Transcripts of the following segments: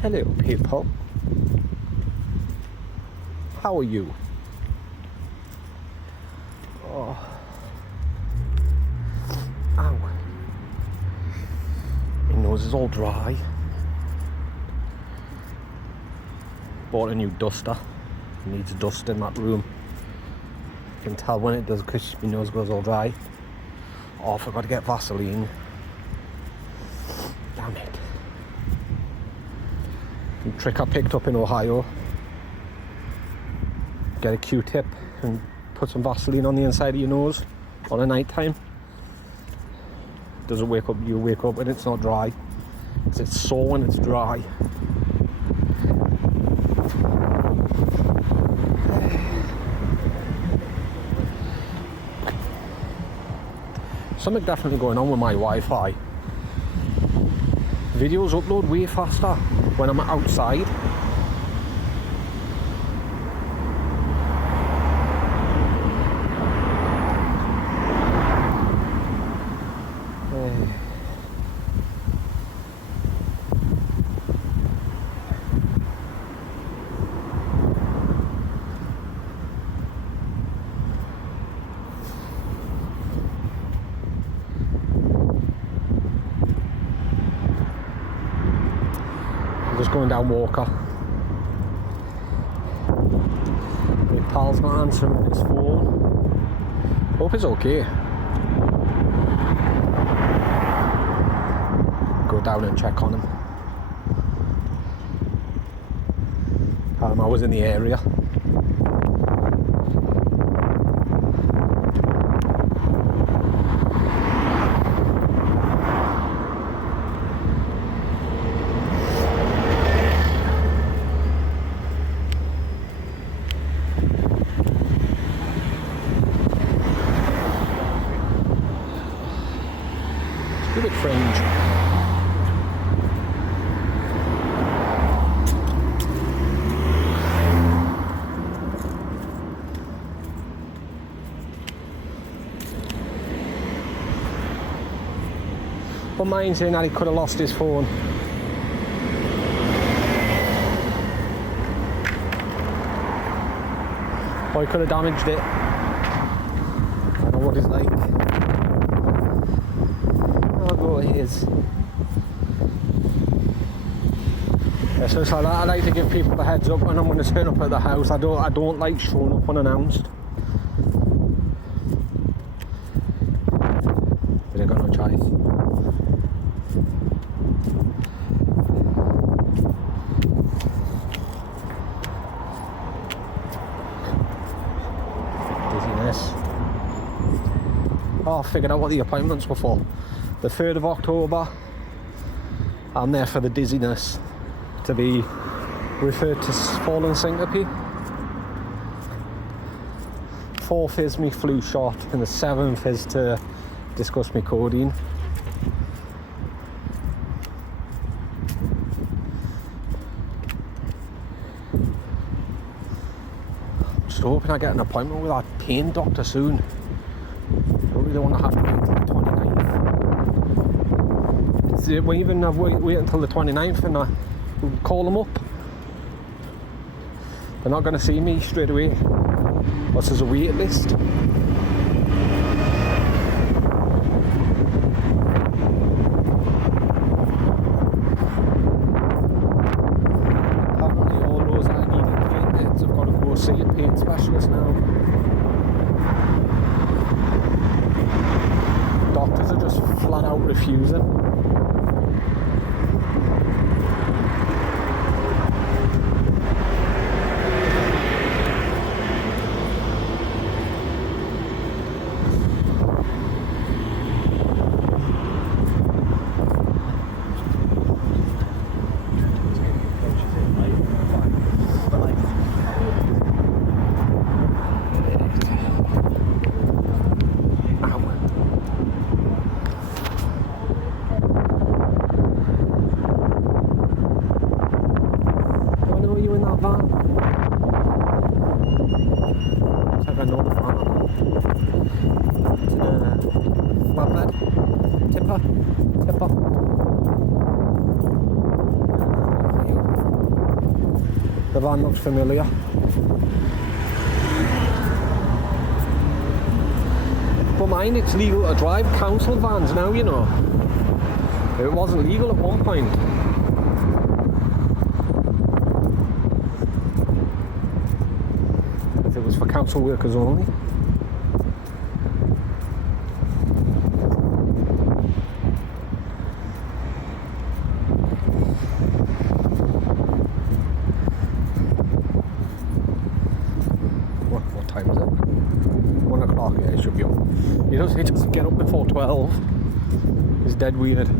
Hello people, how are you? Oh. Ow. My nose is all dry. Bought a new duster. It needs dust in that room. You can tell when it does because my nose goes all dry. Oh, I forgot to get Vaseline. Damn it. A trick I picked up in Ohio. Get a Q-tip and put some Vaseline on the inside of your nose on a night time. Doesn't wake up, you wake up and it's not dry. Because it's sore when it's dry. Something definitely going on with my Wi-Fi. Videos upload way faster when I'm outside. Just going down Walker. My pal's not answering his phone. Hope it's okay. Go down and check on him. Tell him I was in the area. A bit fringe. But mine's saying that he could have lost his phone. Or he could have damaged it. I don't know what it's like. It is. Yeah, so it's like that. I like to give people the heads up when I'm going to turn up at the house. I don't like showing up unannounced. But I got no choice. Dizziness. Oh, I figured out what the appointments were for. The 3rd of October, I'm there for the dizziness, to be referred to fallen syncope. 4th is me flu shot, and the 7th is to discuss me codeine. Just hoping I get an appointment with that pain doctor soon. I don't really want to have to wait until the 29th. We even have wait until the 29th and I call them up. They're not going to see me straight away. Unless there's a wait list. Apparently all those that are needing pain meds have got to go see a pain specialist now. Doctors are just flat out refusing. Tipper. The van looks familiar. But mind, it's legal to drive council vans now, you know. It wasn't legal at one point. It was for council workers only. What time is it? 1 o'clock, yeah, it should be up. He doesn't get up before 12. It's dead weird.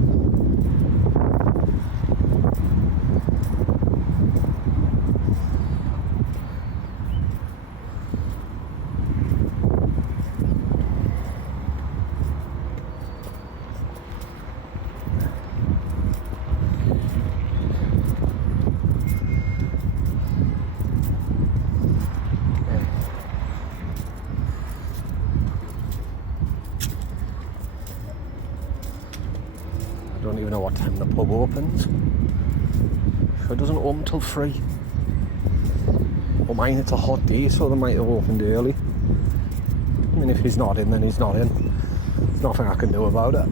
I don't even know what time the pub opens. Sure, it doesn't open till 3. But mine, it's a hot day, so they might have opened early. I mean, if he's not in, then he's not in. There's nothing I can do about it.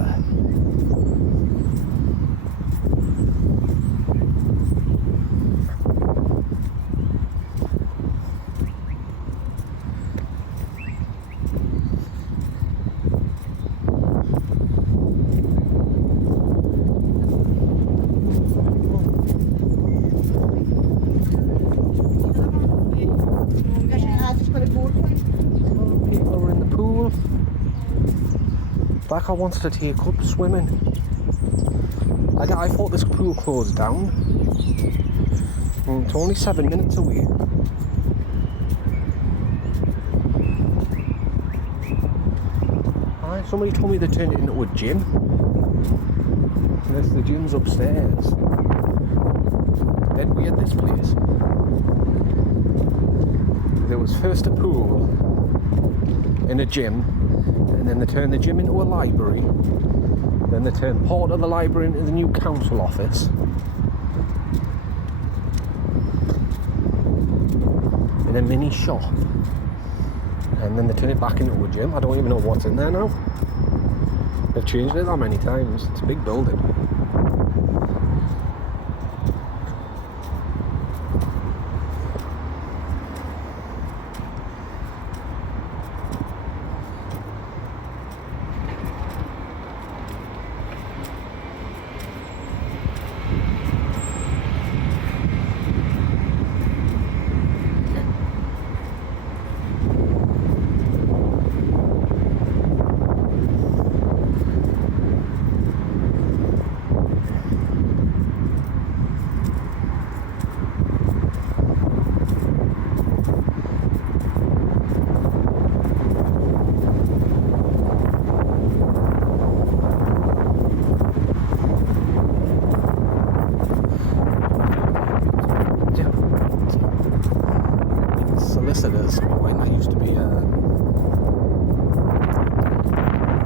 People are in the pool. Becca wants to take up swimming. I thought this pool closed down. It's only 7 minutes away. Somebody told me they turned it into a gym. The gym's upstairs. Dead weird, this place. There was first a pool in a gym, and then they turned the gym into a library. Then they turned part of the library into the new council office. And a mini shop. And then they turned it back into a gym. I don't even know what's in there now. They've changed it that many times. It's a big building. Solicitors, when I used to be a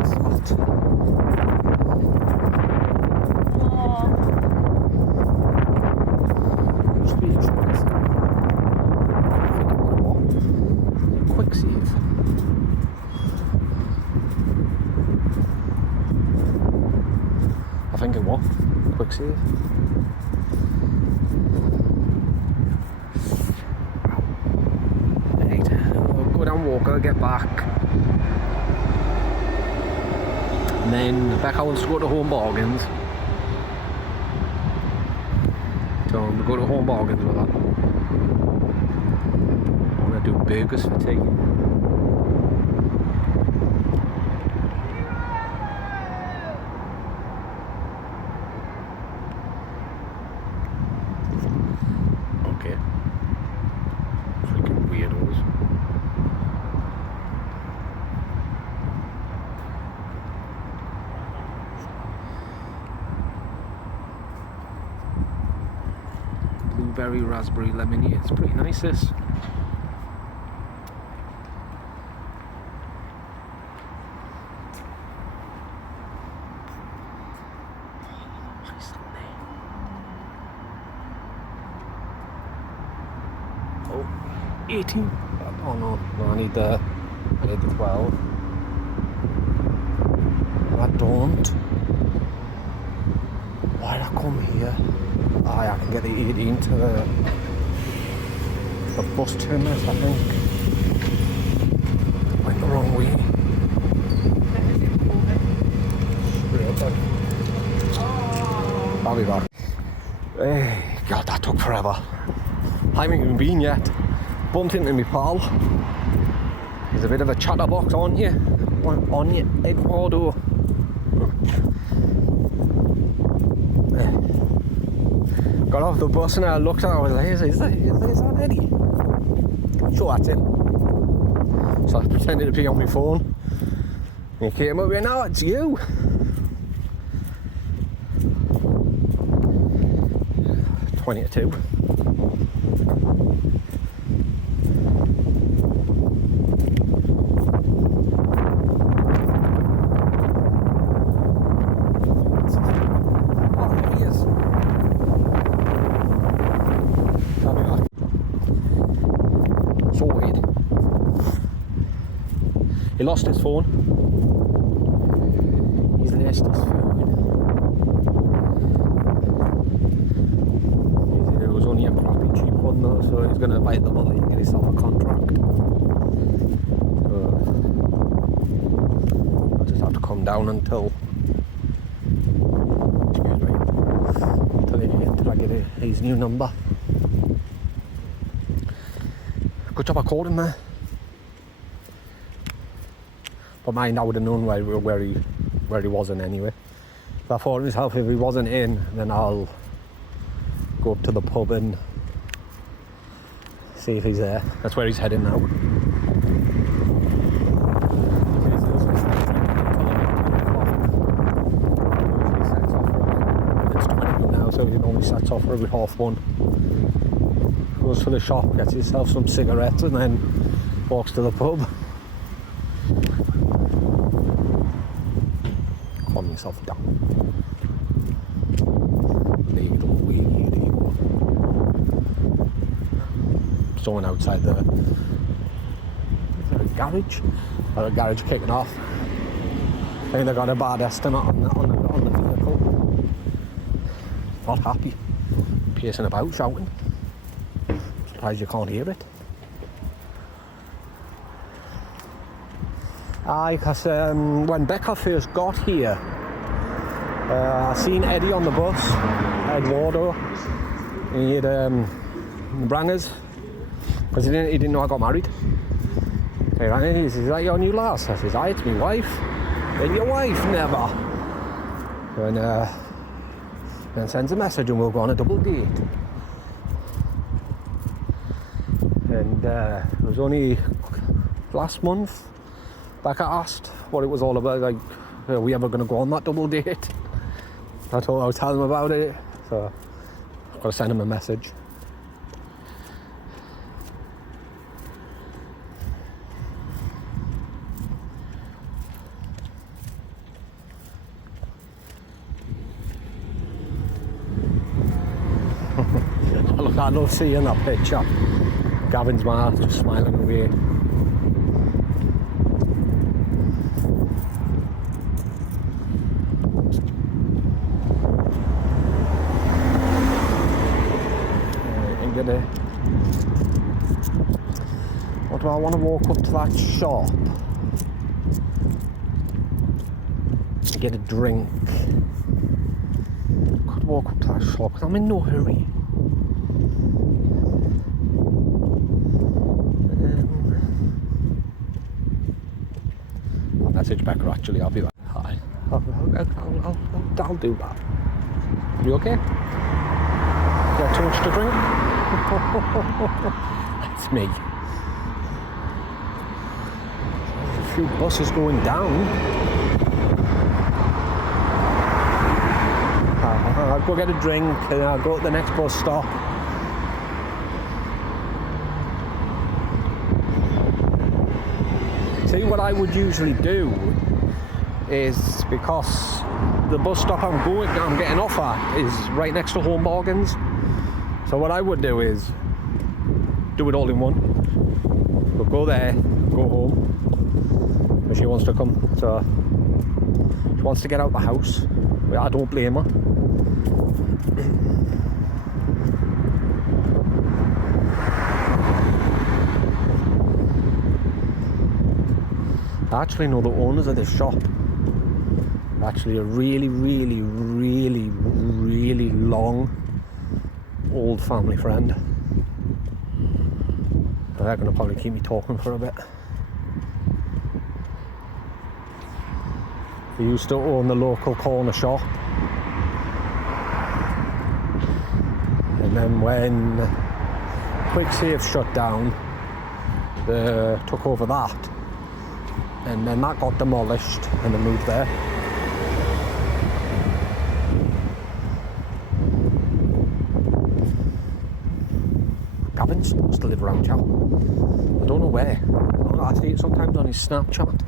slot. Used to be a choice. I think it was what? Quick save. I think it was quick save. Go down Walker, get back, and then Becca wants to go to Home Bargains, so we'll go to Home Bargains with her. I want to do burgers for tea. Okay, freaking weirdos. Blueberry raspberry lemonade. It's pretty nice, this. Oh, 18. Oh no, I need the 12. I don't. Why'd I come here? I can get the 18 to the bus terminus, I think. Went the wrong way. I'll be back. Hey, God, that took forever. I haven't even been yet. Bumped into my pal. He's a bit of a chatterbox, aren't you? On you, Eduardo. Got off the bus and I looked at it, I was like, is that Eddie? Sure, that's him. So I pretended to be on my phone. And he came up here, no, it's you. $20 to $2. He lost his phone. He's lost his phone. It was only a crappy cheap one though, so he's going to bite the bullet and get himself a contract. So I'll just have to come down until, excuse me, until I get his new number. Good job I caught him there. But mind, I would have known where he wasn't anyway. So I thought to myself, if he wasn't in, then I'll go up to the pub and see if he's there. That's where he's heading now. It's 20 now, so he normally sets off for every half one. Goes to the shop, gets himself some cigarettes, and then walks to the pub. Calm yourself down. Little weedy. Someone outside the garage. Or a garage kicking off. I think they got a bad estimate on the vehicle. Not happy. Pacing about, shouting. Surprised you can't hear it. Aye, because when Becca first got here, I seen Eddie on the bus, Eduardo. He had Branners, because he didn't know I got married. So he ran in, he says, is that your new lass? I says, aye, it's my wife. Then your wife, never. And sends a message and we'll go on a double date. And it was only last month Becca asked what it was all about, like, are we ever going to go on that double date? I thought I would tell him about it, so I've got to send him a message. Look, I love seeing that picture. Gavin's mouth just smiling away. Or do I want to walk up to that shop and get a drink? Could walk up to that shop because I'm in no hurry. I'll message Becca actually, I'll be back. Hi. I'll do that. Are you okay? Got too much to drink? That's me. There's a few buses going down. I'll go get a drink and I'll go to the next bus stop. See, what I would usually do is, because the bus stop I'm getting off at is right next to Home Bargains. So what I would do is do it all in one. We'll go there, go home. And she wants to come, so she wants to get out the house. I don't blame her. I actually know the owners of this shop. Actually a really long old family friend. They're going to probably keep me talking for a bit. They used to own the local corner shop. And then when QuickSave shut down, they took over that. And then that got demolished and they moved there. Gavin's supposed to live around here. I don't know where. I see it sometimes on his Snapchat.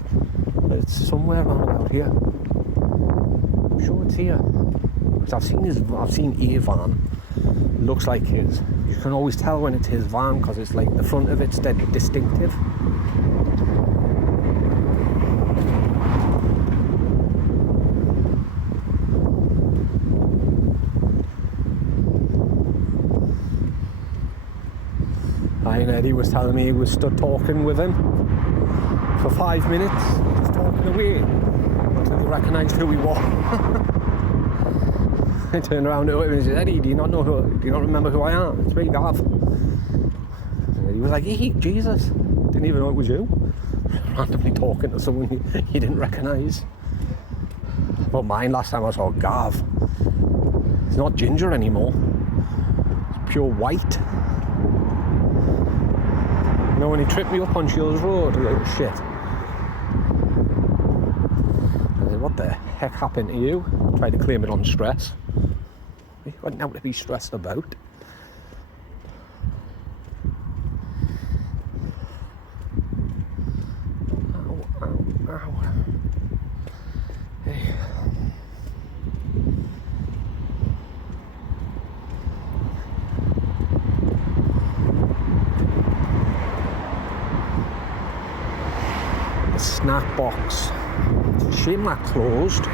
But it's somewhere around about here. I'm sure it's here. Because I've seen a van. It looks like his. You can always tell when it's his van because it's like the front of it's dead distinctive. And Eddie was telling me he was stood talking with him for 5 minutes, just talking away until he recognised who he was. I turned around to him and said, "Eddie, do you not remember who I am? It's me, Gav." And he was like, "Hey, Jesus, didn't even know it was you." Randomly talking to someone he didn't recognise. But mine last time I saw Gav, it's not ginger anymore. It's pure white. You know when he tripped me up on Shields Road, like shit. I said, "What the heck happened to you?" Tried to claim it on stress. What now to be stressed about? Ow, ow, ow. Hey. Snack box. It's a shame that closed.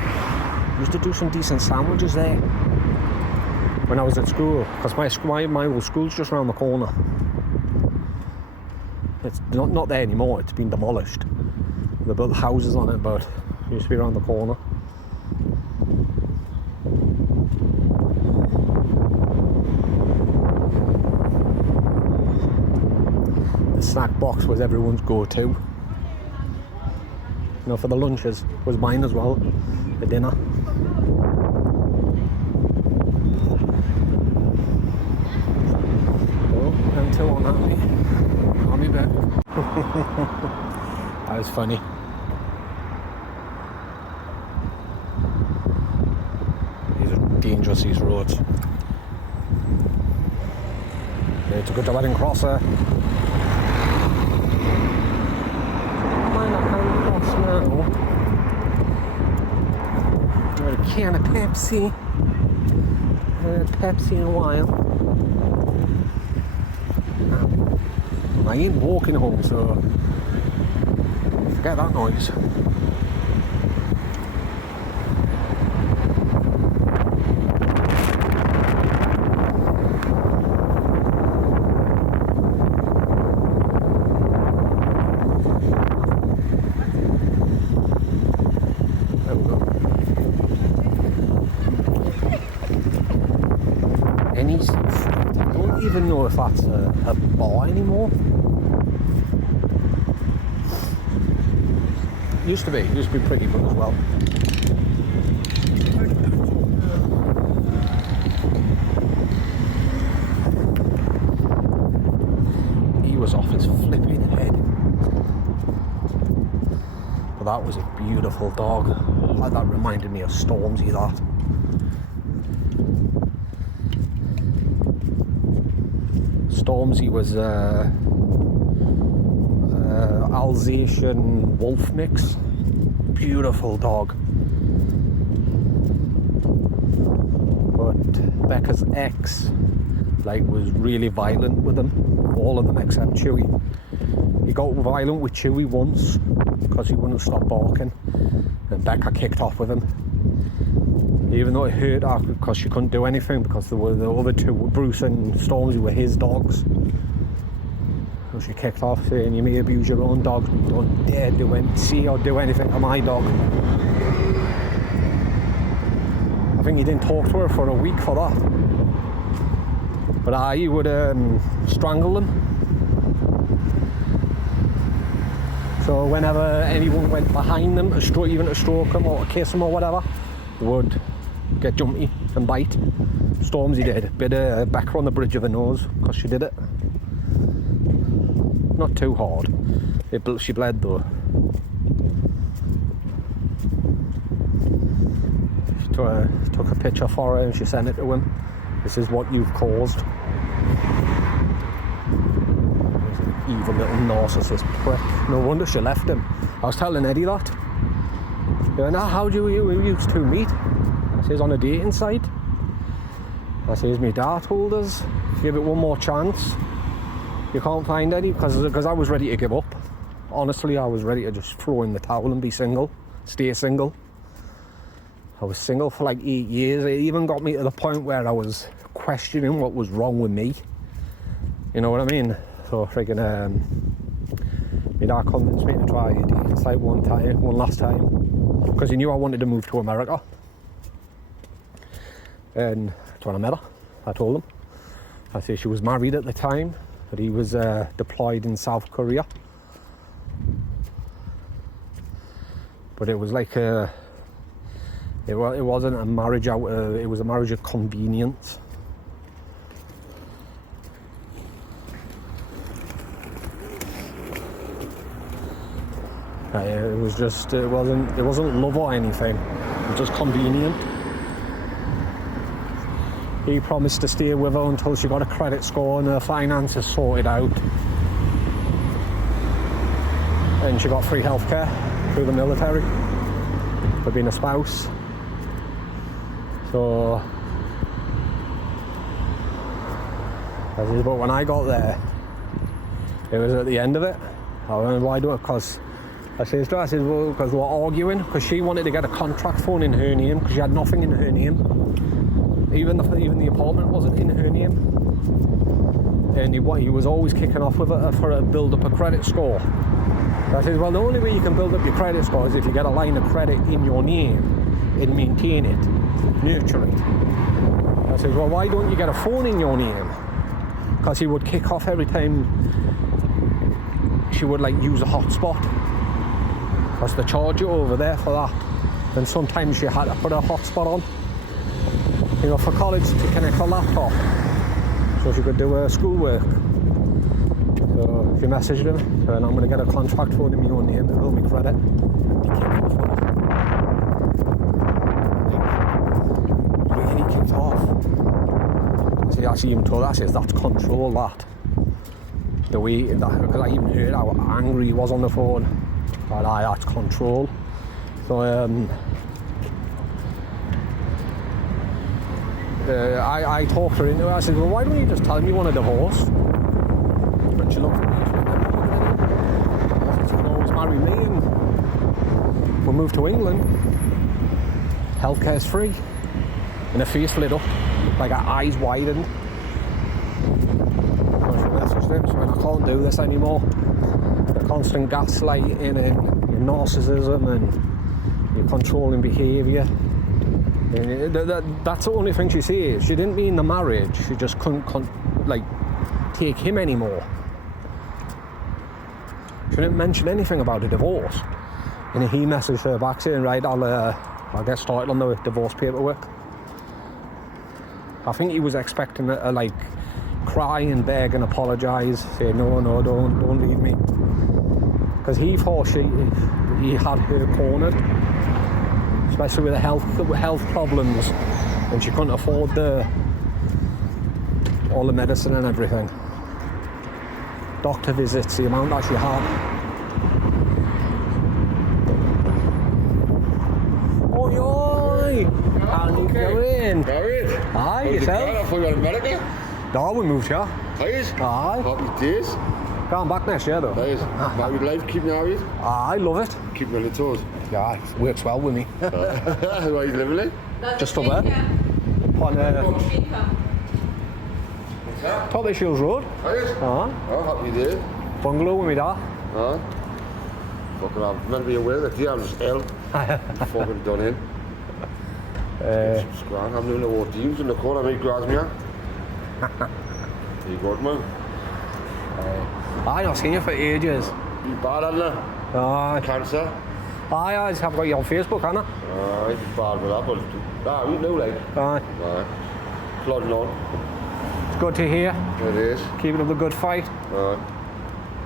Used to do some decent sandwiches there when I was at school, because my old school's just around the corner. It's not there anymore. It's been demolished. They built houses on it, but it used to be around the corner. The snack box was everyone's go-to. You know, for the lunches, was mine as well, the dinner. Oh, I'm too unhappy. I'll be back. That was funny. These are dangerous, these roads. Yeah, it's a good job I didn't cross there. Now. Got a can of Pepsi. Pepsi in a while. I ain't walking home, so forget that noise. I don't even know if that's a bar anymore. Used to be pretty good as well. He was off his flipping head. But that was a beautiful dog. That reminded me of Stormzy, that. Stormzy was Alsatian wolf mix. Beautiful dog. But Becca's ex was really violent with them, all of them except Chewy. He got violent with Chewy once because he wouldn't stop barking, and Becca kicked off with him, even though it hurt her because she couldn't do anything because the other two, Bruce and Stormzy, were his dogs. So she kicked off saying, you may abuse your own dogs, but you don't dare see or do anything to my dog. I think he didn't talk to her for a week for that. But he would strangle them. So whenever anyone went behind them, even to stroke them or to kiss them or whatever, they would get jumpy and bite. Stormzy did. Bit of Becca on the bridge of her nose because she did it. Not too hard. She bled though. She took a picture for her and she sent it to him. This is what you've caused. Evil little narcissist prick. No wonder she left him. I was telling Eddie that. He went, how do you used to meet? I says, on a dating site. I says, my dad told us, give it one more chance. You can't find any, because I was ready to give up. Honestly, I was ready to just throw in the towel and be single. Stay single. I was single for like 8 years. It even got me to the point where I was questioning what was wrong with me. You know what I mean? So freaking my dad convinced me to try a dating site one last time, because he knew I wanted to move to America. And that's when I met her. I told him. I said she was married at the time, but he was deployed in South Korea. But it was like it wasn't a marriage it was a marriage of convenience. It was just, it wasn't love or anything. It was just convenient. He promised to stay with her until she got a credit score and her finances sorted out. And she got free healthcare through the military for being a spouse. So, but when I got there, it was at the end of it. I went, why do it? Because I said, well, because we were arguing, because she wanted to get a contract phone in her name, because she had nothing in her name. Even the apartment wasn't in her name. And he was always kicking off with her for her to build up a credit score. So I said, well, the only way you can build up your credit score is if you get a line of credit in your name and maintain it, nurture it. I said, well, why don't you get a phone in your name? Because he would kick off every time she would like use a hotspot. Because they charge you over there for that. And sometimes she had to put a hotspot on, you know, for college to connect her laptop so she could do her schoolwork. So she messaged him and I'm going to get a contract phone in my own name to hold me credit. He kicked off. So he actually even told us, that's control, that. The way that, because I even heard how angry he was on the phone. But that's control. So I talked her into it. I said, well, why don't you just tell me you want a divorce? And she looked at me and she can always marry me and we'll move to England. Healthcare's free. And her face lit up, like her eyes widened. So she messaged him, she went, I can't do this anymore. The constant gaslighting and your narcissism and your controlling behaviour. That's the only thing she says. She didn't mean the marriage. She just couldn't take him anymore. She didn't mention anything about a divorce. And he messaged her back saying, right, I'll get started on the divorce paperwork. I think he was expecting her to cry and beg and apologise, say no, don't leave me. Because he thought he had her cornered. Especially with the health problems, and she couldn't afford all the medicine and everything. Doctor visits, the amount that she had. Oi! How you doing? Married? Hi, yourself? I forgot America. No, we moved here. Please? Aye. Happy days. Going back next year though. Please. Married life, keeping you happy? I love it. Keeping you on your toes. Yeah, it works well with me. How are you living like? Just for that. On Top of Shields Road. Please? Aye. Oh, happy days. Bungalow with me dad. Aye. Fucking I'm meant to be aware that I'm just ill. Fucking done in. Scran, I'm doing the ordeals in the corner, mate, Grasmere. You good, man? I've not seen you for ages. You bad, hasn't it? Aye. Cancer? Aye, I have got you on Facebook, haven't I? Aye, bad with that, but we know, like. Aye. Aye. Plodding on. It's good to hear. It is. Keeping up a good fight. Aye.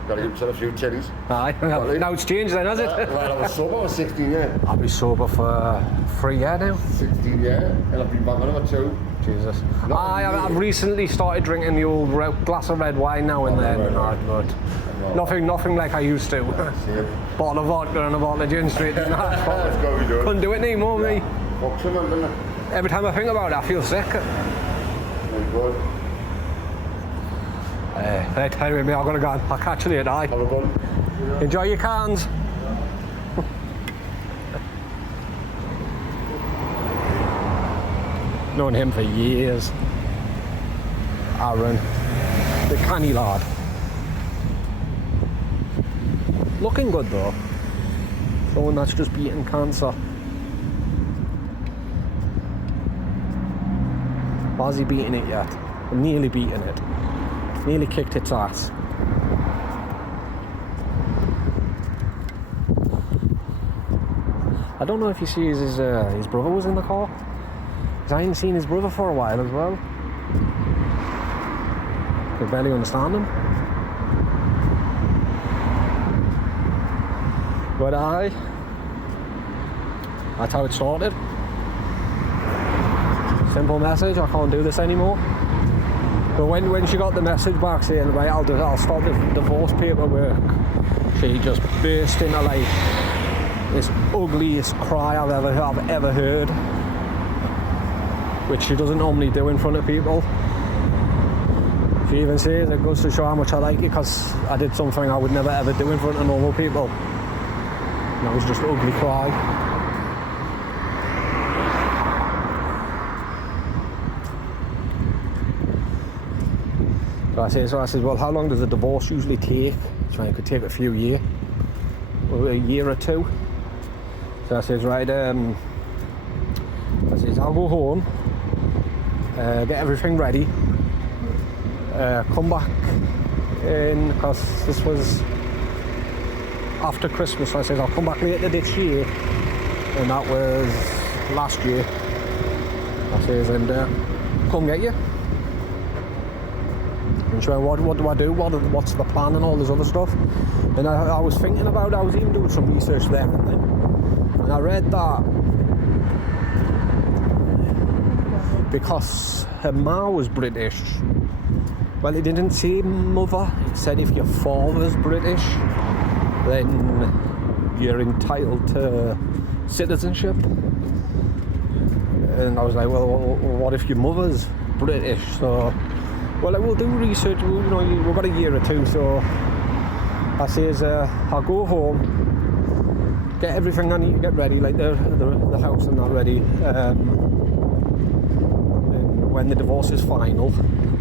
Got to give himself a few tinnies. Aye. Now it's changed then, has it? Well, I was sober, I was 16 years. I've been sober for 3 years now. 16 years, and I've been back on number 2. Jesus. I've recently started drinking the old glass of red wine now and then, but nothing like I used to. Same. Bottle of vodka and a bottle of gin straight in that. That's got to be done. Couldn't do it anymore, me. Fucks him, doesn't it? Every time I think about it, I feel sick. Very good. Right, anyway, I'm gonna go. I'll catch you later. Aye. Have a good. Enjoy your cans. Known him for years. Aaron, the canny lad. Looking good though. Someone that's just beaten cancer. Was he beating it yet? Nearly beaten it. Nearly kicked its ass. I don't know if he sees his brother was in the car. Because I ain't seen his brother for a while as well. Could barely understand him. But that's how it started. Simple message, I can't do this anymore. But when she got the message back saying, right, I'll stop the divorce paperwork, she just burst into like this ugliest cry I've ever heard, which she doesn't normally do in front of people. She even says it goes to show how much I like it because I did something I would never ever do in front of normal people. And that was just an ugly cry. So I said, well, how long does a divorce usually take? So it could take a few years, or a year or two. So I says, right, I says, I'll go home, get everything ready, come back in, because this was after Christmas. So I says, I'll come back later this year, and that was last year. I says, and come get you. And she went, what do I do? What's the plan and all this other stuff? And I was thinking about it. I was even doing some research there and then. And I read that because her ma was British, well, it didn't say mother, it said if your father's British, then you're entitled to citizenship. And I was like, well, what if your mother's British? So, well, I will do research, you know, we've got a year or two, so I says, I'll go home, get everything I need to get ready, like the house and that ready, and when the divorce is final,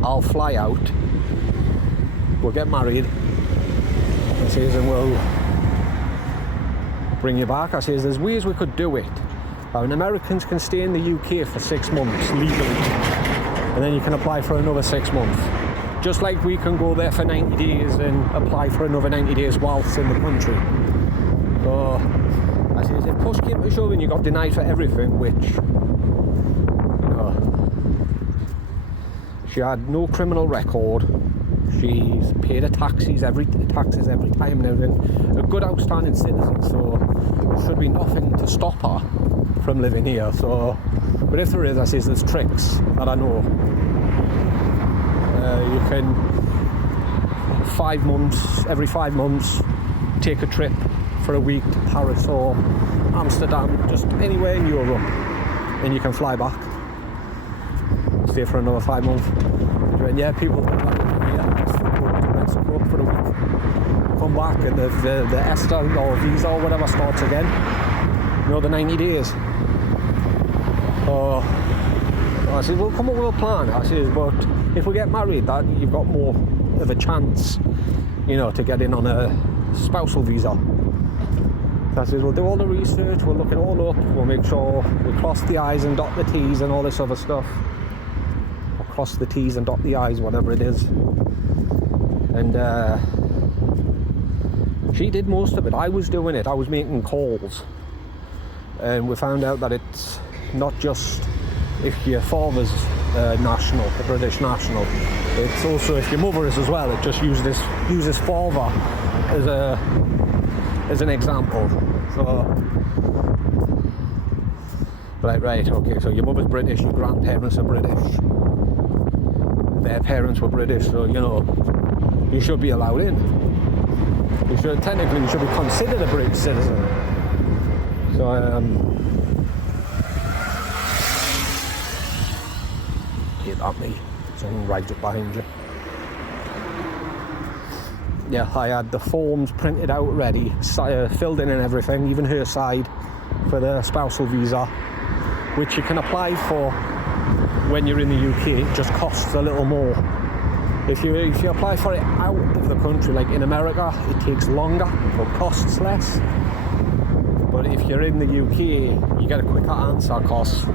I'll fly out, we'll get married, I says, and we'll bring you back. I says, there's ways we could do it. And Americans can stay in the UK for 6 months legally. And then you can apply for another 6 months. Just like we can go there for 90 days and apply for another 90 days whilst in the country. So, I says, if push came to shove and you got denied for everything, which, you know, she had no criminal record, she's paid her taxes every time and everything, a good outstanding citizen, so there should be nothing to stop her from living here. So, but if there is, I says, there's tricks that I know. You can every 5 months take a trip for a week to Paris or Amsterdam, just anywhere in Europe, and you can fly back, stay for another 5 months. And yeah, people think that would be to Mexico for a week, come back, and the ESTA or visa or whatever starts again. You know, the 90 days. So I said, we'll come up with a plan. I said, but if we get married, that you've got more of a chance, you know, to get in on a spousal visa. So I said, we'll do all the research, we'll look it all up, we'll make sure we cross the I's and dot the T's and all this other stuff. Or cross the T's and dot the I's, whatever it is. And she did most of it. I was doing it. I was making calls. And we found out that it's not just if your father's national, a British national. It's also if your mother is as well. It just uses father as an example. So right, okay, so your mother's British, your grandparents are British, their parents were British, so you know, you should be allowed in. You should be considered a British citizen. So hit at me, someone right up behind you. Yeah, I had the forms printed out ready, filled in and everything, even her side, for the spousal visa, which you can apply for when you're in the UK. It just costs a little more. If you apply for it out of the country, like in America, it takes longer, but costs less. But if you're in the UK, you get a quicker answer because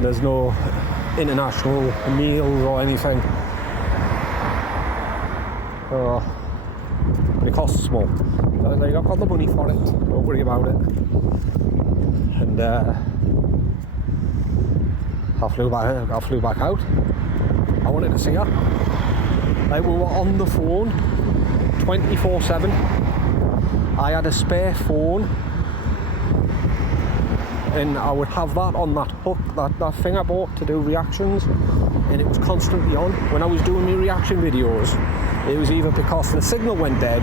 there's no international meals or anything. It costs more. Like, I've got the money for it, don't worry about it. And I flew back out. I wanted to see her. Like, we were on the phone 24/7. I had a spare phone, and I would have that on that hook, that thing I bought to do reactions, and it was constantly on. When I was doing my reaction videos, it was either because the signal went dead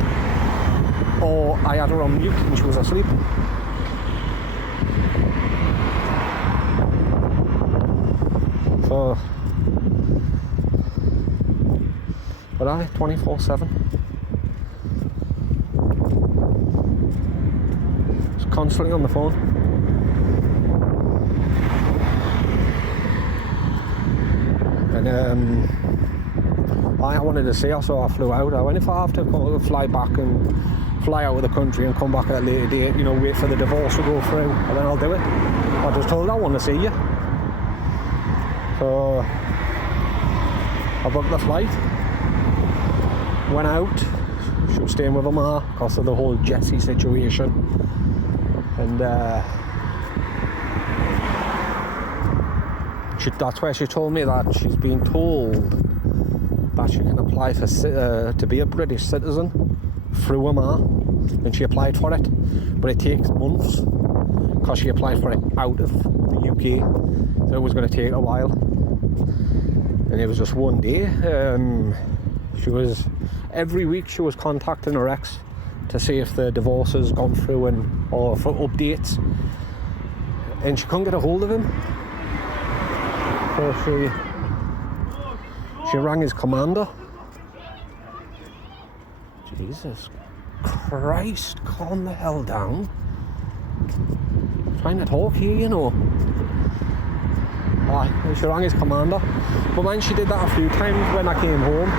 or I had her on mute and she was asleep. So, but I 24/7. It's constantly on the phone. And I wanted to see her, so I flew out. I went, if I have to fly back and fly out of the country and come back at a later date, you know, wait for the divorce to go through, and then I'll do it. I just told her I want to see you. So I booked the flight, went out. She was staying with her ma because of the whole Jessie situation. And that's where she told me that she's been told that she can apply for to be a British citizen through her ma, and she applied for it, but it takes months because she applied for it out of the UK, so it was going to take a while. And it was just one day. Every week she was contacting her ex to see if the divorce has gone through or for updates, and she couldn't get a hold of him. So she rang his commander. Jesus Christ, calm the hell down. I'm trying to talk here, you know. She rang his commander. But man, she did that a few times when I came home.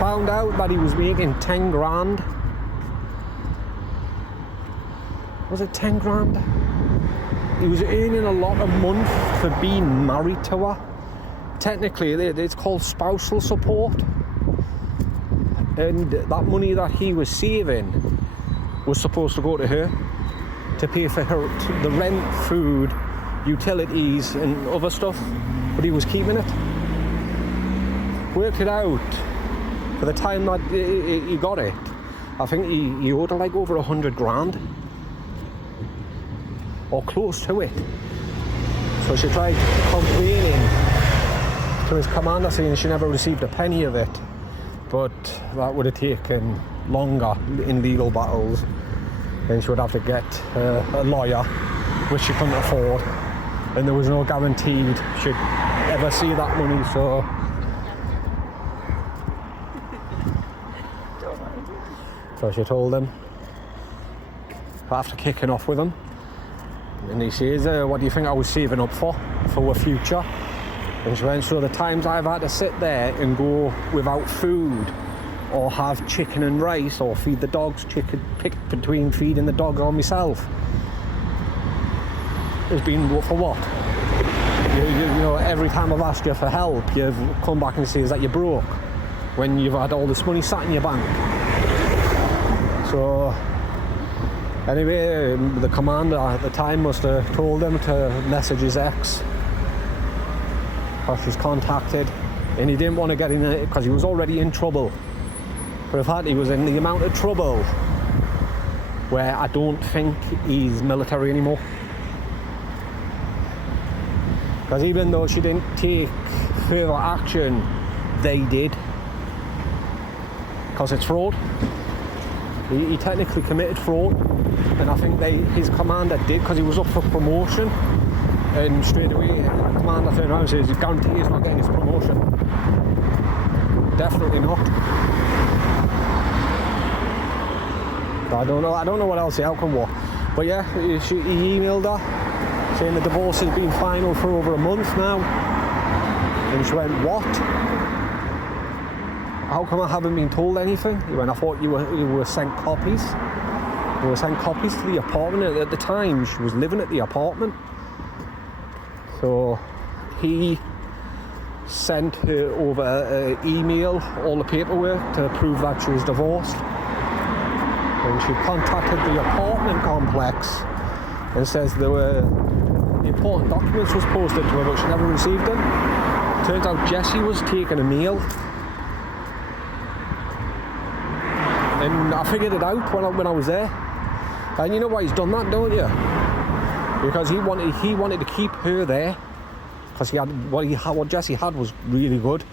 Found out that he was making 10 grand. Was it 10 grand? He was earning a lot a month for being married to her. Technically, it's called spousal support. And that money that he was saving was supposed to go to her to pay for the rent, food, utilities and other stuff, but he was keeping it. Worked it out for the time that he got it. I think he owed her like over 100 grand or close to it. So she tried complaining to his commander, saying she never received a penny of it, but that would have taken longer in legal battles, and she would have to get a lawyer, which she couldn't afford, and there was no guaranteed she'd ever see that money. So So she told him, after kicking off with him, and he says, what do you think I was saving up for a future? And she went, so the times I've had to sit there and go without food, or have chicken and rice, or feed the dogs chicken, pick between feeding the dog or myself, has been for what? You know, every time I've asked you for help, you've come back and says that you're broke, when you've had all this money sat in your bank. So, anyway, the commander at the time must have told him to message his ex, because she's contacted, and he didn't want to get in it because he was already in trouble. But in fact, he was in the amount of trouble where I don't think he's military anymore. Because even though she didn't take further action, they did. Because it's fraud. He technically committed fraud, and I think his commander did, because he was up for promotion, and straight away the commander turned around and says, guarantee he's not getting his promotion. Definitely not. So I don't know what else the outcome was. But yeah, he emailed her saying the divorce has been final for over a month now. And she went, what? How come I haven't been told anything? He went, I thought you were sent copies. You were sent copies to the apartment. At the time, she was living at the apartment. So he sent her over an email, all the paperwork to prove that she was divorced. And she contacted the apartment complex and says there were important documents was posted to her, but she never received them. Turns out Jessie was taking a meal. And I figured it out when I was there. And you know why he's done that, don't you? Because he wanted to keep her there. Because what Jessie had was really good.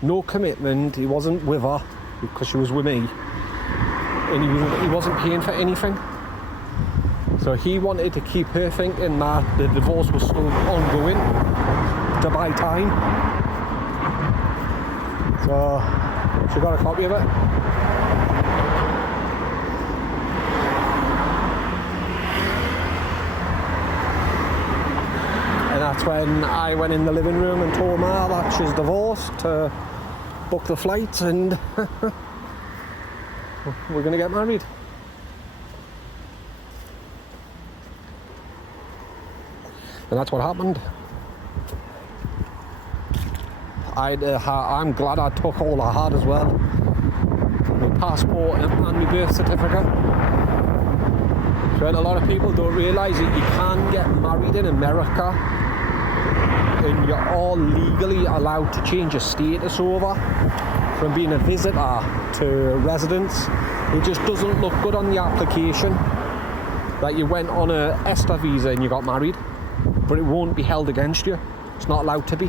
No commitment. He wasn't with her because she was with me. And he wasn't paying for anything. So he wanted to keep her thinking that the divorce was still ongoing to buy time. So she got a copy of it. And that's when I went in the living room and told Ma that she's divorced, to book the flights, and we're going to get married. And that's what happened. I'm glad I took all I had as well. My passport and my birth certificate. So a lot of people don't realise that you can get married in America, and you're all legally allowed to change your status over from being a visitor to residence. It just doesn't look good on the application that you went on a ESTA visa and you got married, but it won't be held against you. It's not allowed to be.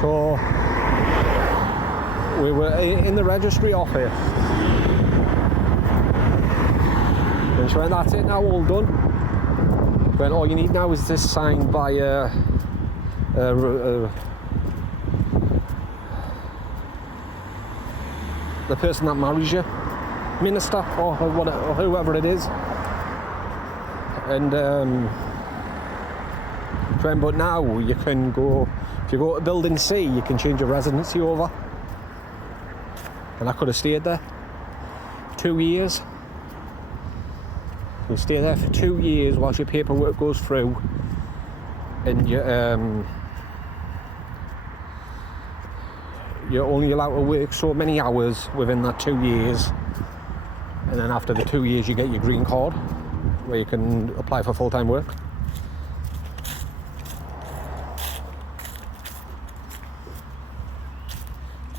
So we were in the registry office, and she went, that's it now, all done. Went, all you need now is this signed by the person that marries you, minister or whoever it is. And but now you can go, if you go to building C, you can change your residency over. And I could have stayed there 2 years. You stay there for 2 years whilst your paperwork goes through, and you're only allowed to work so many hours within that 2 years, and then after the 2 years you get your green card where you can apply for full-time work.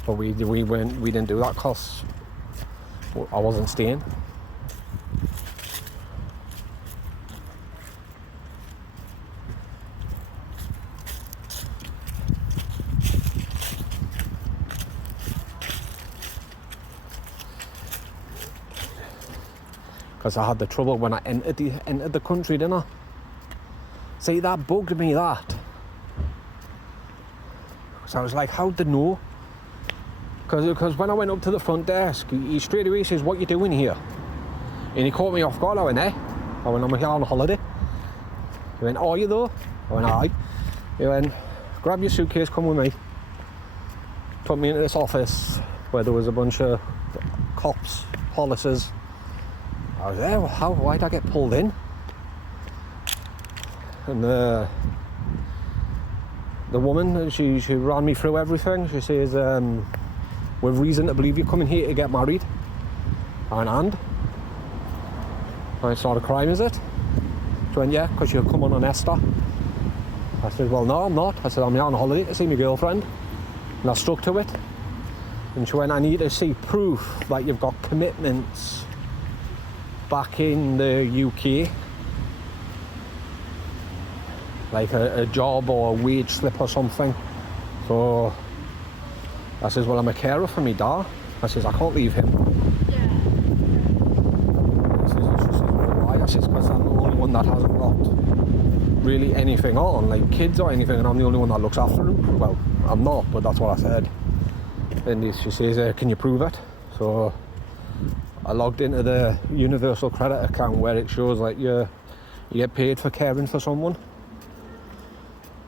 But we didn't do that because I wasn't staying. Because I had the trouble when I entered the country, didn't I? See, that bugged me, that. So I was like, how'd they know? Because when I went up to the front desk, he straight away says, "What you doing here?" And he caught me off guard. I went, "Eh?" I went, "I'm here on holiday." He went, "Are you though?" I went, "Aye." He went, "Grab your suitcase, come with me." Took me into this office where there was a bunch of cops, policies. I was there, well, why'd I get pulled in? And the woman, she ran me through everything. She says, "We've reason to believe you're coming here to get married." I went, "And?" "It's not a crime, is it?" She went, "Yeah, because you're coming on Esther." I said, "Well, no, I'm not." I said, "I'm here on holiday to see my girlfriend." And I stuck to it. And she went, "I need to see proof that you've got commitments back in the UK. Like a job or a wage slip or something." So I says, "Well, I'm a carer for me dad." I says, "I can't leave him." She says, "Well, why?" I says, "Because I'm the only one that hasn't got really anything on, like kids or anything, and I'm the only one that looks after him." Well, I'm not, but that's what I said. And she says, "Can you prove it?" So I logged into the Universal Credit account where it shows like you get paid for caring for someone.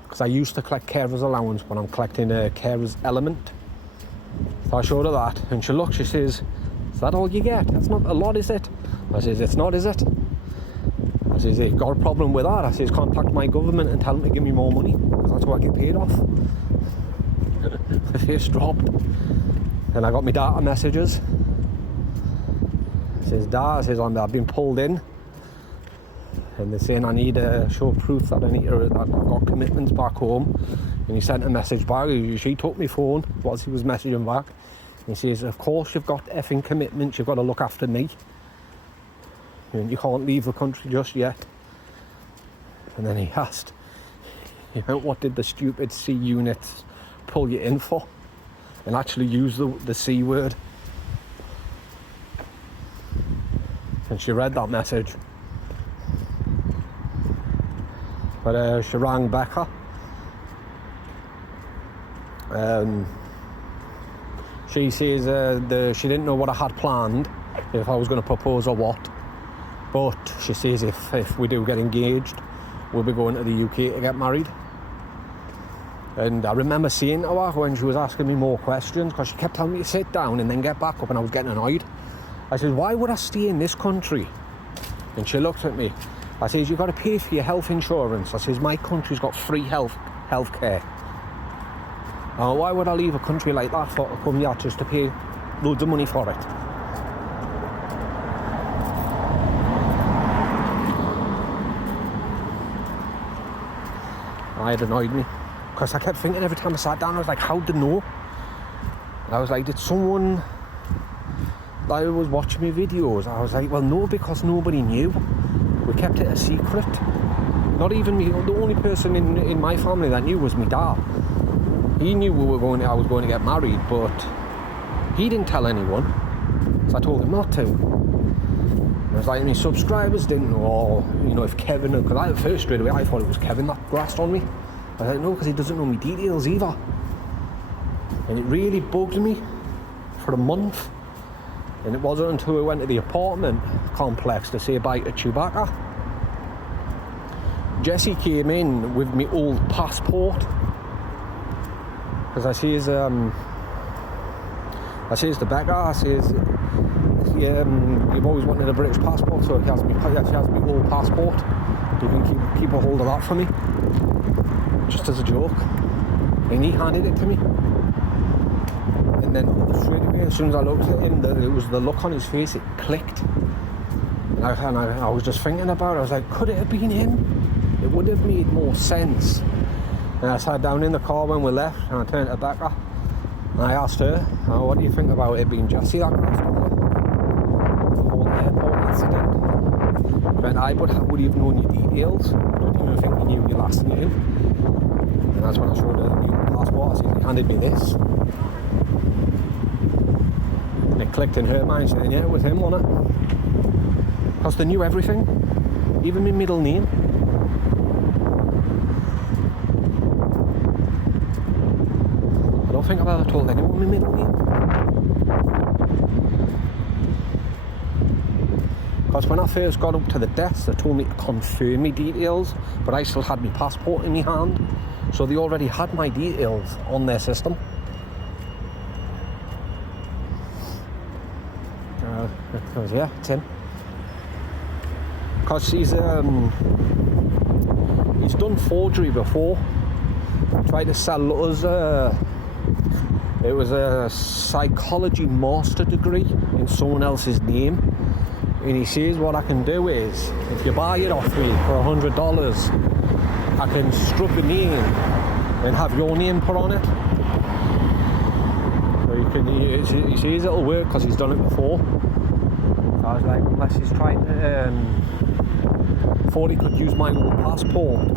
Because I used to collect carer's allowance, but I'm collecting a carer's element. So I showed her that, and she looked, she says, "Is that all you get? That's not a lot, is it?" I says, "It's not, is it?" I says, "If you've got a problem with that," I says, "contact my government and tell them to give me more money, because that's what I get paid off." The face dropped. And I got my data messages. It says, "Dad," I says, "I've been pulled in. And they're saying I need to show proof that that I've got commitments back home." And he sent a message back. She took my phone whilst he was messaging back. And he says, "Of course you've got effing commitments. You've got to look after me. And you can't leave the country just yet." And then he asked, "What did the stupid C units pull you in for?" And actually use the C word. And she read that message. But she rang Becca. She says she didn't know what I had planned, if I was going to propose or what. But she says if we do get engaged, we'll be going to the UK to get married. And I remember saying to her when she was asking me more questions, because she kept telling me to sit down and then get back up, and I was getting annoyed. I said, "Why would I stay in this country?" And she looked at me. I says, "You've got to pay for your health insurance." I says, "My country's got free health care. Why would I leave a country like that to come here just to pay loads of money for it?" It annoyed me. Because I kept thinking every time I sat down, I was like, how did they know? I was like, did someone that was watching my videos? I was like, well, no, because nobody knew. We kept it a secret. Not even me. The only person in my family that knew was my dad. He knew I was going to get married, but he didn't tell anyone. So I told him not to. And I was like, my subscribers didn't know, or, if Kevin, because at first straight away I thought it was Kevin that grassed on me. I was like, no, because he doesn't know me details either. And it really bugged me for a month. And it wasn't until we went to the apartment complex to say bye to Chewbacca. Jessie came in with my old passport. Because I says to Becca, I says, you've always wanted a British passport, so she has my old passport. You can keep a hold of that for me. Just as a joke. And he handed it to me. And then straight away, as soon as I looked at him, it was the look on his face, it clicked. And I was just thinking about it. I was like, could it have been him? It would have made more sense. And I sat down in the car when we left, and I turned to Becca. And I asked her, what do you think about it being Jessie that crashed on me? The whole airport incident. She went, but would you have known your details? I don't even think you knew your last name. And that's when I showed her the new passport. I said, he handed me this. And it clicked in her mind, saying, yeah, it was him, wasn't it? Because they knew everything, even my middle name. I don't think I've ever told anyone my middle name. Because when I first got up to the desk, they told me to confirm my details, but I still had my passport in my hand, so they already had my details on their system. Because yeah, it's him. Because he's done forgery before. He tried to sell us it was a psychology master degree in someone else's name. And he says what I can do is, if you buy it off me for $100, I can strip a name and have your name put on it. So he says it'll work because he's done it before. So I was like, unless he's trying to, thought he could use my old passport.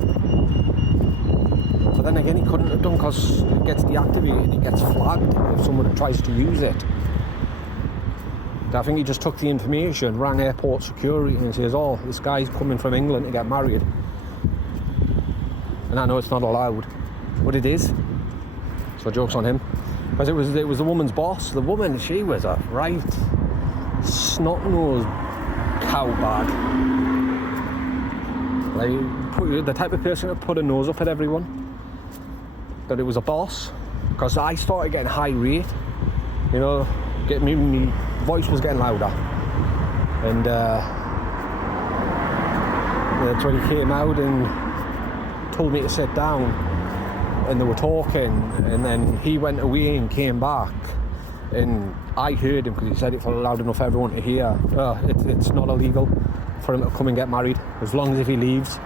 But then again, he couldn't have done because it gets deactivated and he gets flagged if someone tries to use it. I think he just took the information, rang airport security and says, oh, this guy's coming from England to get married. And I know it's not allowed, but it is. So joke's on him. Because it was the woman's boss. The woman, she was a right snot-nosed cow bag. Like, the type of person that put a nose up at everyone. That it was a boss. Because I started getting high rate. You know, my voice was getting louder. And that's when he came out and told me to sit down. And they were talking. And then he went away and came back. And I heard him because he said it for loud enough for everyone to hear. It's not illegal for him to come and get married as long as if he leaves.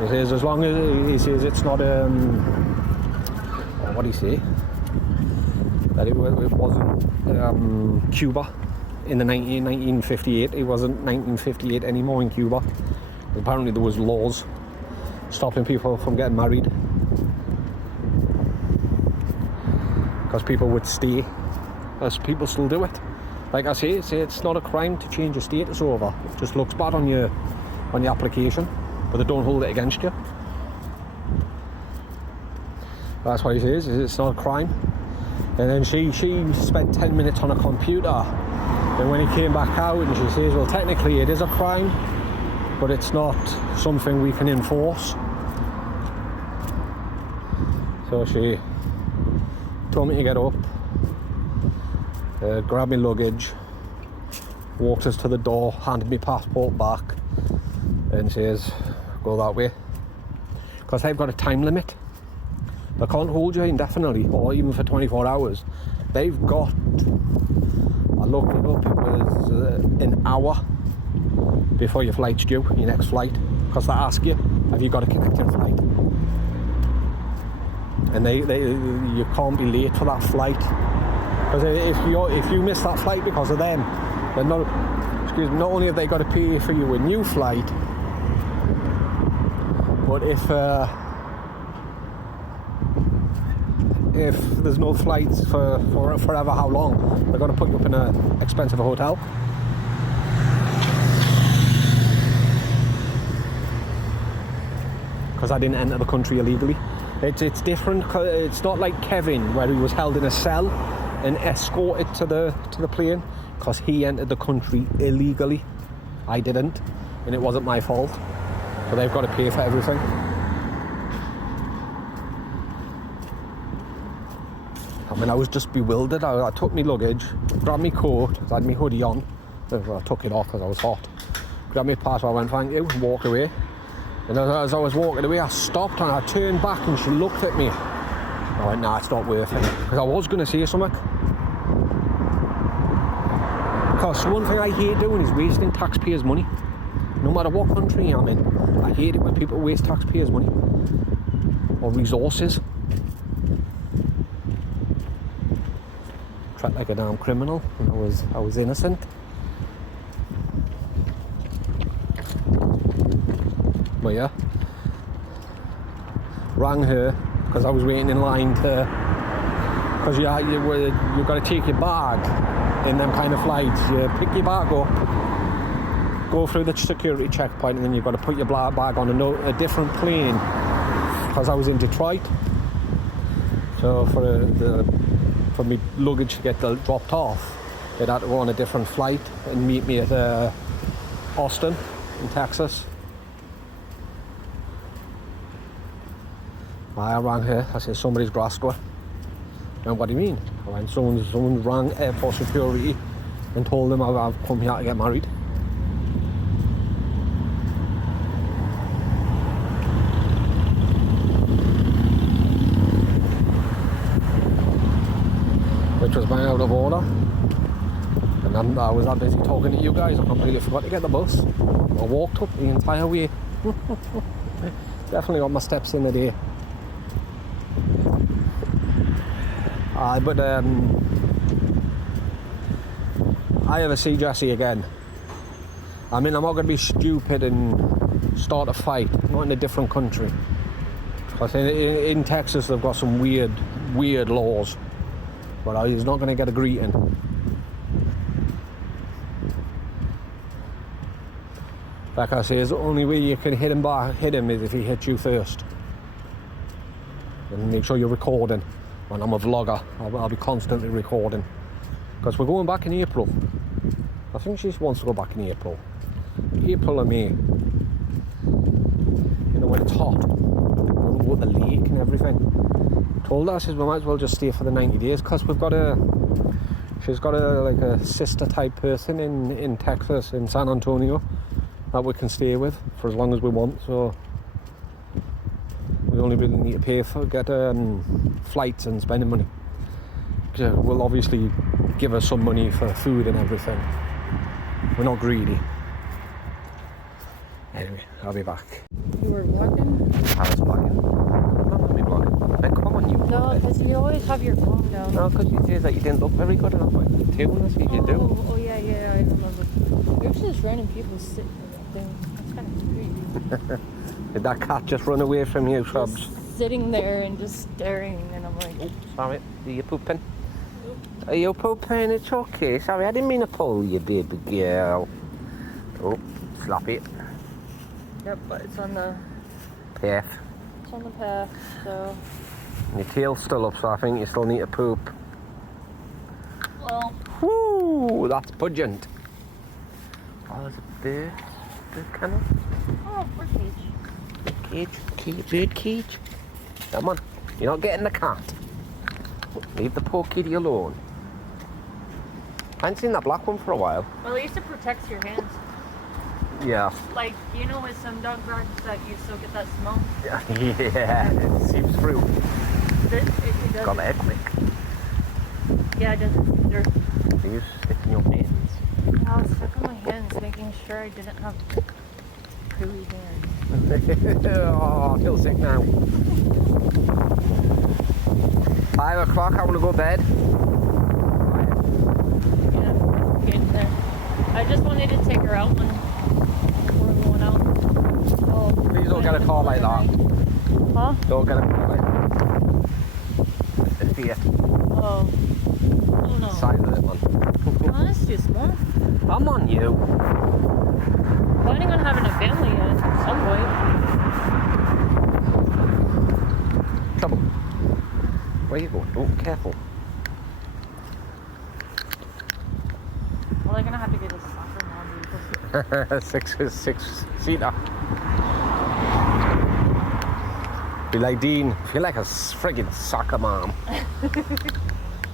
He says as long as he says it's not what do you say? That it wasn't Cuba in the 1958. It wasn't 1958 anymore in Cuba. Apparently there was laws stopping people from getting married. Because people would stay, as people still do it. Like I say, it's not a crime to change your status over. It just looks bad on your application, but they don't hold it against you. That's what he says, it's not a crime. And then she spent 10 minutes on a computer, and when he came back out, and she says, well, technically it is a crime, but it's not something we can enforce. So she told me to get up, grabbed my luggage, walked us to the door, handed me passport back, and says, go that way. Because they've got a time limit. They can't hold you indefinitely, or even for 24 hours. They've got, I looked it up, it was an hour before your flight's due, your next flight. Because they ask you, have you got a connecting flight? And you can't be late for that flight, because if you miss that flight because of them, then not only have they got to pay for you a new flight, but if there's no flights for forever how long, they're going to put you up in an expensive hotel. Because I didn't enter the country illegally. It's different. It's not like Kevin, where he was held in a cell and escorted to the plane, because he entered the country illegally. I didn't, and it wasn't my fault. So they've got to pay for everything. I mean, I was just bewildered. I took my luggage, grabbed my coat, I had my hoodie on. I took it off because I was hot. Grabbed my passport, I went, thank you, and walked away. And as I was walking away, I stopped and I turned back and she looked at me. I went, nah, it's not worth it. Because I was going to say something. Because one thing I hate doing is wasting taxpayers' money. No matter what country I'm in, I hate it when people waste taxpayers' money. Or resources. Treat like a damn criminal when I was innocent. But yeah, rang her because I was waiting in line to, because you've got to take your bag in them kind of flights. You pick your bag up, go through the security checkpoint, and then you've got to put your bag on a different plane. Because I was in Detroit, So for me luggage to get dropped off, they'd have to go on a different flight and meet me at Austin in Texas. I rang her. I said, somebody's grassed her. And what do you mean? I went, someone rang airport security and told them I've come here to get married. Which was bang out of order. And I was that busy talking to you guys, I completely forgot to get the bus. I walked up the entire way. Definitely got my steps in the day. But I ever see Jessie again, I mean, I'm not going to be stupid and start a fight, not in a different country. Because in Texas they've got some weird laws, but he's not going to get a greeting. Like I say, the only way you can hit him is if he hits you first. And make sure you're recording. When I'm a vlogger, I'll be constantly recording. Because we're going back in April. I think she wants to go back in April. April or May. You know, when it's hot. We'll go to the lake and everything. Told her, I said, we might as well just stay for the 90 days. Because she's got like a sister type person in Texas, in San Antonio, that we can stay with for as long as we want. So we only really need to pay for flights and spending money. We'll obviously give her some money for food and everything. We're not greedy. Anyway, I'll be back. You were vlogging? I was vlogging. I'm not going to be vlogging. Then come on, you. No, because you always have your phone down. No, because you said that you didn't look very good enough. Like, too, that's what you do. Oh yeah, I remember. There's just random people sitting there. That's kind of creepy. Did that cat just run away from you, Shrubs? Just sitting there and just staring, and I'm like, Oh, sorry. Are you pooping? Are you pooping? It's okay. Sorry, I didn't mean to pull you, baby girl. Oh, slap it. Yep, but it's on the Path. It's on the path, so. Your tail's still up, so I think you still need to poop. Well. Whoo, that's pungent. Oh, there's a bird. Bird kennel. Oh, bird cage. Bird cage. Come on, you're not getting the cat. Leave the poor kitty alone. I haven't seen that black one for a while. Well, at least it protects your hands. Yeah. Like, you know, with some dog barks that you still get that smell. Yeah, it seeps through. It does. Got it quick. Yeah, it does. So you stick in your hands. I was stuck on my hands, making sure I didn't have pooey hands. Oh, I feel sick now. 5 o'clock, I want to go to bed. Yeah, I'm getting there. I just wanted to take her out when we're going out. Oh, Please don't get a car like that. Huh? Don't get a car like that. It's here. Oh. Oh no. Silent one. Oh, that's too small. I'm on you. Planning on having a family at some point. Trouble. Where you going? Oh, careful. Well, they're gonna have to get a soccer mom. Six-seater. Be like Dean. Feel like a friggin' soccer mom.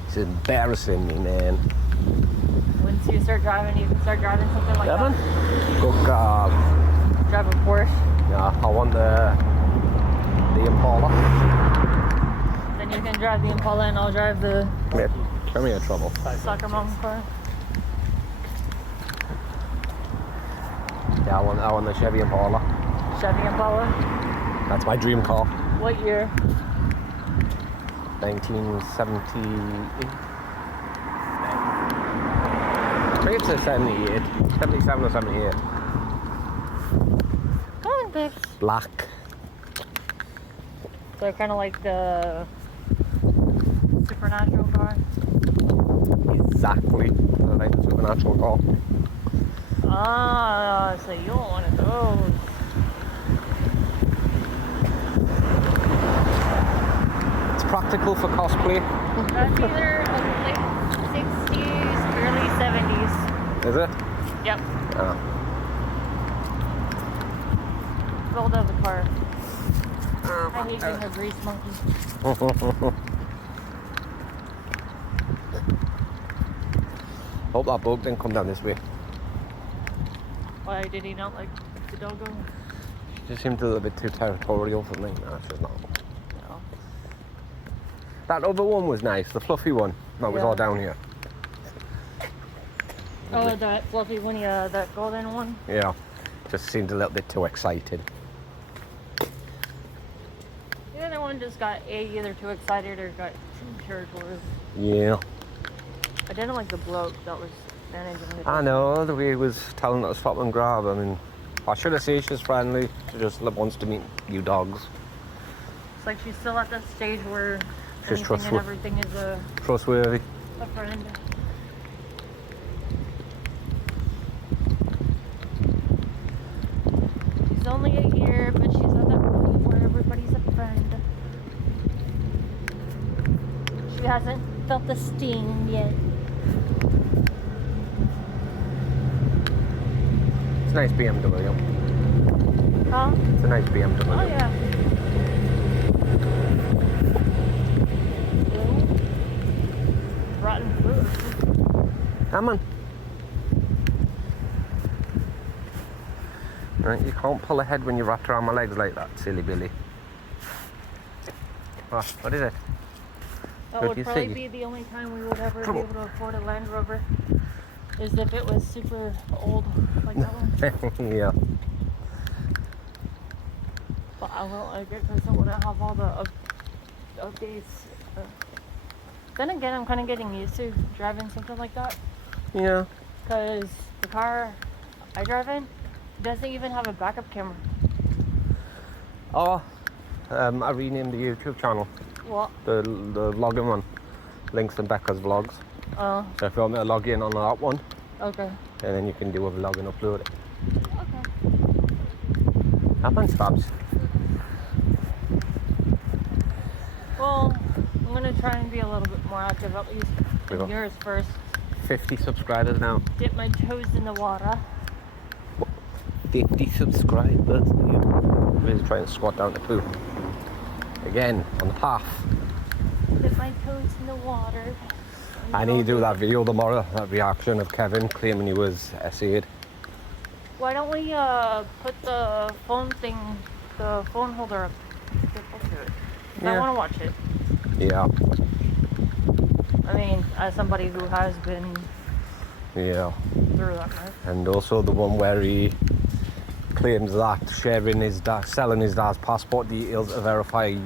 It's embarrassing me, man. Once you start driving, you can start driving something like Devon? that. Good God. Drive a Porsche. Yeah, I want the Impala. Then you can drive the Impala and I'll drive the Come here, trouble. soccer mom car. Yeah, I want the Chevy Impala. Chevy Impala. That's my dream car. What year? 1978. I think it's a 78. 77 or 78. Come on, Bix. Black. So kind of like the supernatural car. Exactly. I like the supernatural car. Ah, so you don't want those. It's practical for cosplay. That's either a late 60s, early 70s. Is it? Yep. Oh. Build of the car. I hate being a grease monkey. Hope that boat didn't come down this way. Why did he not like the doggo? She just seemed a little bit too territorial for me. No, she's not. No. That other one was nice, the fluffy one. That was all down here. Oh, that fluffy one, yeah, that golden one. Yeah, just seemed a little bit too excited. The other one just got either too excited or got too territorial. Yeah. I didn't like the bloke that was managing it. I know, the way he was telling her to stop and grab. I mean, I should have said she's friendly. She just wants to meet you dogs. It's like she's still at that stage where She's anything and everything is a trustworthy. friend. She's only a year, but she's at that point where everybody's a friend. She hasn't felt the sting yet. It's a nice BMW. Huh? It's a nice BMW. Oh yeah. Rotten food. Come on. Right, you can't pull ahead when you're wrapped around my legs like that, silly Billy. What is it? That What would do you probably see? be the only time we would ever be able to afford a Land Rover. Is if it was super old like that one. Yeah. But I won't like it because it wouldn't have all the updates. Then again, I'm kind of getting used to driving something like that. Yeah. Because the car I drive in doesn't even have a backup camera. Oh, I renamed the YouTube channel. What? The vlogging one. Links and Becca's vlogs. Oh, So if you want me to log in on that one, okay. and then you can do a vlog and upload it. Okay. Happens, Fabs. Well, I'm going to try and be a little bit more active, at least Yeah. in yours first. 50 subscribers now. Dip my toes in the water. 50 subscribers. I'm really trying to squat down to poo. Again, on the path. Dip my toes in the water. I need to do that video tomorrow, that reaction of Kevin claiming he was SA'd. Why don't we put the phone holder up? Yeah. I want to watch it. Yeah, I mean, as somebody who has been yeah. through that, right? And also the one where he claims that selling his dad's passport details to verify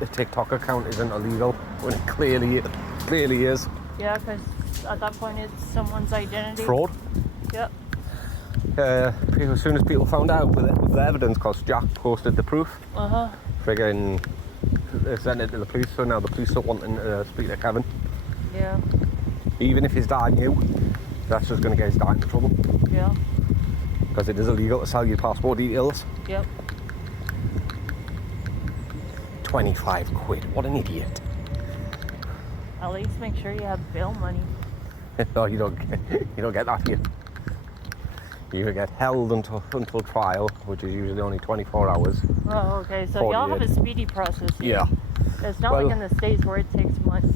a TikTok account isn't illegal, when it clearly is. Yeah, because at that point it's someone's identity. Fraud. Yep. As soon as people found out with the evidence, because Jack posted the proof, friggin' they sent it to the police, so now the police are wanting to speak to Kevin. Yeah. Even if his dad knew, that's just going to get his dad into trouble. Yeah. Because it is illegal to sell your passport details. Yep. 25 quid, what an idiot. At least make sure you have bail money. No, you don't get that here. You either get held until trial, which is usually only 24 hours. Oh, okay. So y'all have a speedy process here. Yeah. It's not like in the States where it takes months.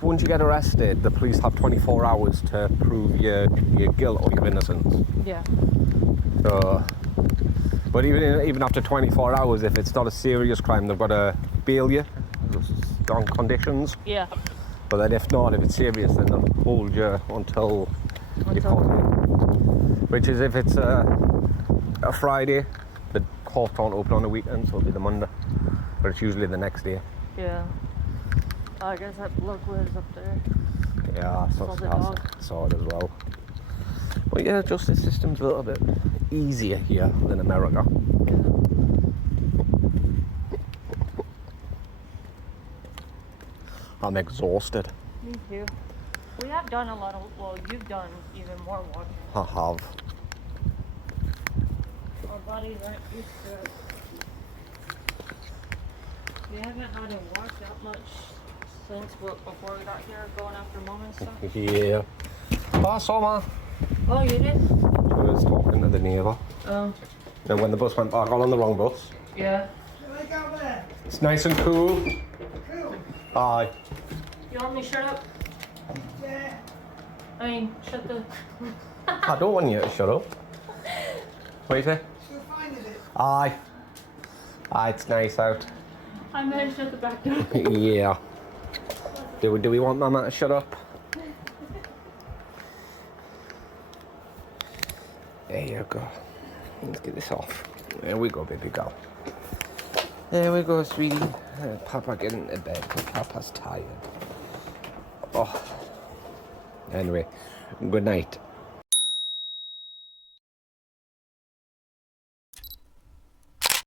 Once you get arrested, the police have 24 hours to prove your guilt or your innocence. Yeah. So, but even after 24 hours, if it's not a serious crime, they've got to bail you on conditions. Yeah. But then if not, if it's serious, then they'll hold you until you caught it. Which is if it's a Friday, the courts aren't open on the weekend, so it'll be the Monday. But it's usually the next day. Yeah. I guess that bloke lives up there. Yeah, so Saw the dog. saw it as well. But yeah, justice system's a little bit easier here than America. I'm exhausted. Me too. We have done a lot of, well, you've done even more walking. I have. Our bodies aren't used to it. We haven't had him work that much since before we got here, going after mum and stuff. Yeah. Oh, I saw man. Oh, you did? I was talking to the neighbour. Oh. And when the bus went back, I got on the wrong bus. Yeah. It's nice and cool. Cool. Aye. You want me to shut up? Yeah. I mean, shut the... I don't want you to shut up. What do you say? So fine is it? Aye. Aye, it's nice out. I'm gonna shut the back door. Yeah. Do we want Mama to shut up? There you go. Let's get this off. There we go, baby girl. There we go, sweetie. Papa getting to bed because Papa's tired. Oh. Anyway, good night.